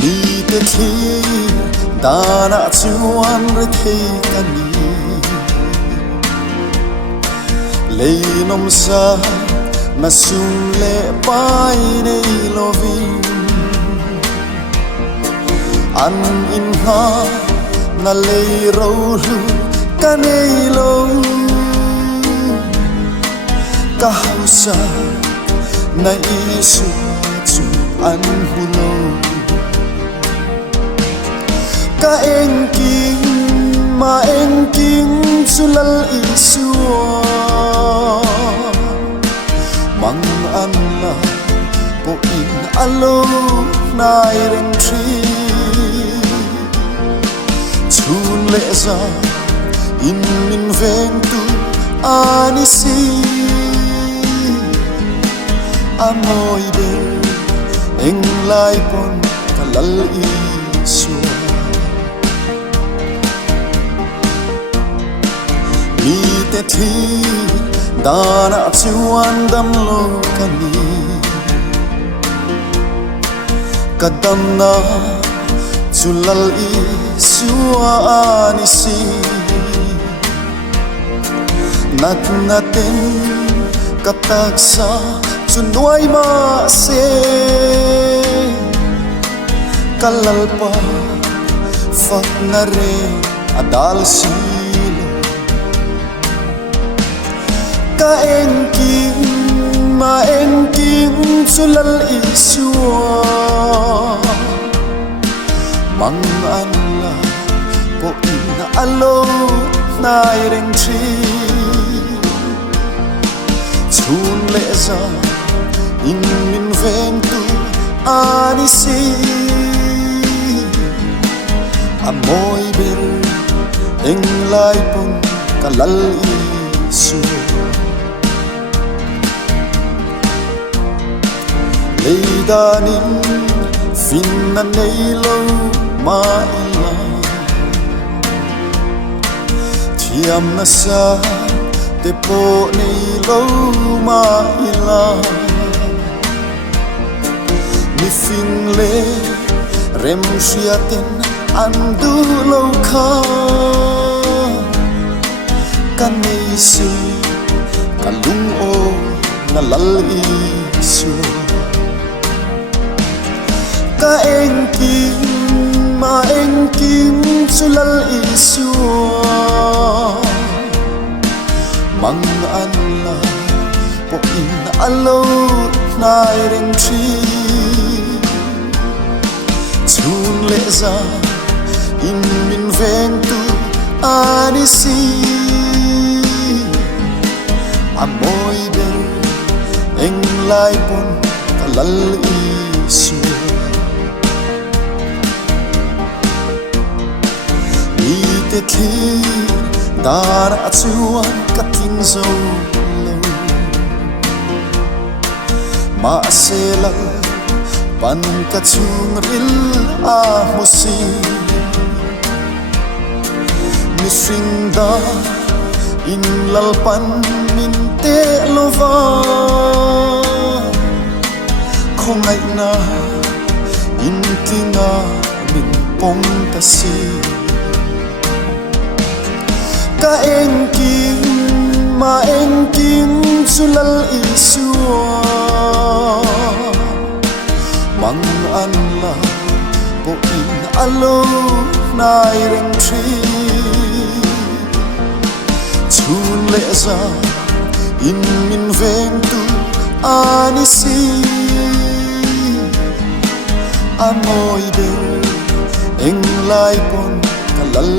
mi te thi dana chuan re thei kani leinom sa na sum le pai nei lovin an in ha na lei ro lu ka nei lo ka hausa na isu chu an hulo ka engking ma engking chu lal isua mang an la po in alo nai reng tri chun le za in min veng tu ani si amoi ber eng lai pon kalal isua mi te thi dana chuan dam lo kani kadam na chulal isua ani si nat naten ka taksa chunuai mahse kalal pa fak na re adal si ka engking ma engking chulal isua mang an la po in alo nai reng tri chun le za in min veng tu ani si amoi ber eng lai pon kalal isua leidanin fin na nei lo maila thiam na sa te po nei lo maila mi fin le rem shiaten andu lo kha kan nei si kalung o na lal isua ka engking ma engking chulal isua mang an la po in alo nai reng tri chun le za in min veng tu ani si amoi ber eng lai pon kalal isua te thi dara chuan ka ting zo lo mahse la pan ka chung ril a musi mi sing da in lal pan min te lova khongai na in tinga min pong ta si ka engking ma engking chulal isua mang an la po in alo nai reng tri chun le za in min veng tu ani si amoi ber eng lai pon kalal